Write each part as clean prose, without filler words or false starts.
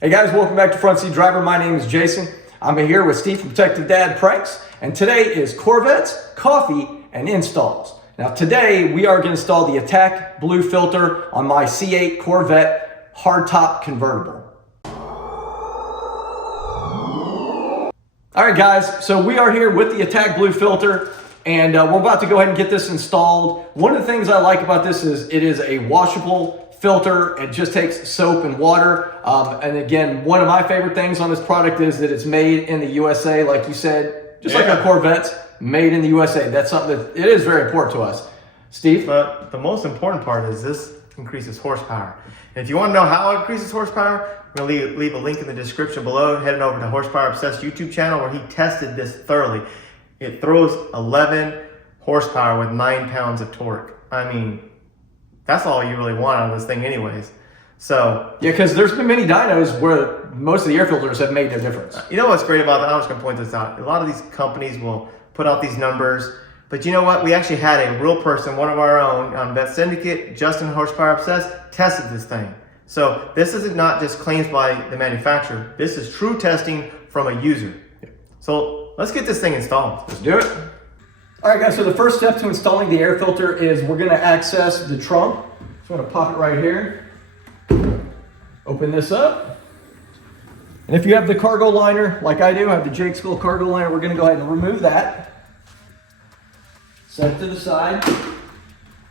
Hey guys, welcome back to Front Seat Driver. My name is Jason. I'm here with Steve from Protective Dad Pranks, and today is Corvettes, coffee, and installs. Now today we are going to install the Attack Blue filter on my C8 Corvette hardtop convertible. All right guys, so we are here with the Attack Blue filter, and we're about to go ahead and get this installed. One of the things I like about this is it is a washable filter. It just takes soap and water. And again, one of my favorite things on this product is that it's made in the USA, like you said, just like our Corvettes, made in the USA. That's something that it is very important to us. Steve? But the most important part is this increases horsepower. And if you want to know how it increases horsepower, I'm going to leave a link in the description below. Heading over to Horsepower Obsessed YouTube channel where he tested this thoroughly. It throws 11 horsepower with 9 pounds of torque. I mean, that's all you really want out of this thing anyways. So yeah, because there's been many dynos where most of the air filters have made no difference. You know what's great about that? I'm just going to point this out. A lot of these companies will put out these numbers, but you know what? We actually had a real person, one of our own, on Vet Syndicate, Justin Horsepower Obsessed, tested this thing. So this is not just claims by the manufacturer. This is true testing from a user. So let's get this thing installed. Let's do it. All right guys, so the first step to installing the air filter is we're going to access the trunk. So I'm going to pop it right here. Open this up. And if you have the cargo liner, like I do, I have the Jake Skull cargo liner, we're going to go ahead and remove that. Set it to the side.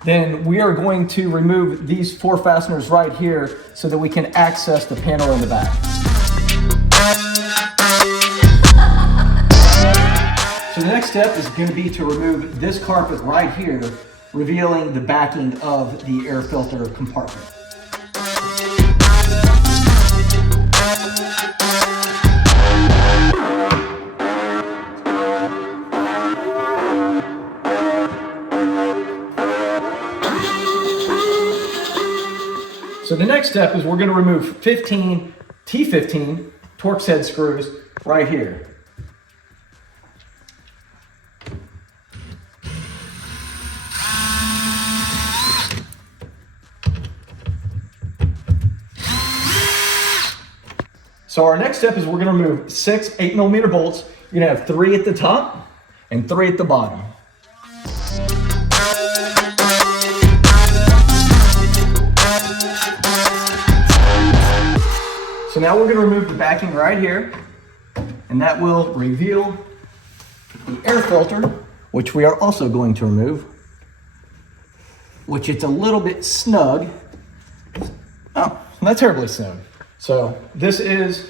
Then we are going to remove these 4 fasteners right here so that we can access the panel in the back. So the next step is going to be to remove this carpet right here, revealing the backing of the air filter compartment. So the next step is we're going to remove 15 T15 Torx head screws right here. So our next step is we're going to remove 6 8mm bolts. You're going to have 3 at the top and 3 at the bottom. So now we're going to remove the backing right here, and that will reveal the air filter, which we are also going to remove, which it's a little bit snug. Oh, not terribly snug. So this is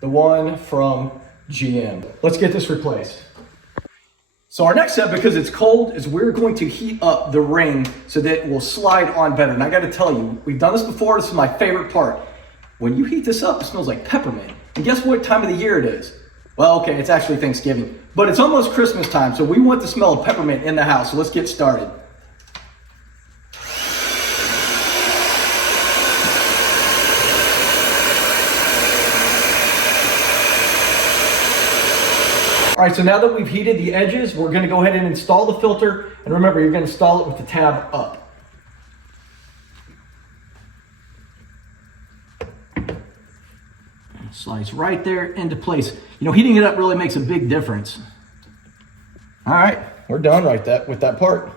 the one from GM. Let's get this replaced. So our next step, because it's cold, is we're going to heat up the ring so that it will slide on better. And I got to tell you, we've done this before. This is my favorite part. When you heat this up, it smells like peppermint. And guess what time of the year it is? Well, okay, it's actually Thanksgiving, but it's almost Christmas time. So we want the smell of peppermint in the house. So let's get started. All right, so now that we've heated the edges, we're going to go ahead and install the filter. And remember, you're going to install it with the tab up. Slides right there into place. You know, heating it up really makes a big difference. All right, we're done with that part.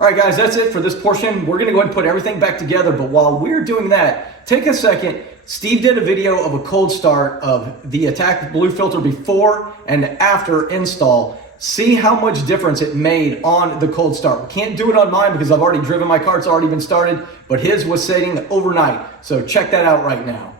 All right, guys, that's it for this portion. We're going to go ahead and put everything back together. But while we're doing that, take a second. Steve did a video of a cold start of the Attack Blue filter before and after install. See how much difference it made on the cold start. We can't do it on mine because I've already driven my car. It's already been started, but his was sitting overnight. So check that out right now.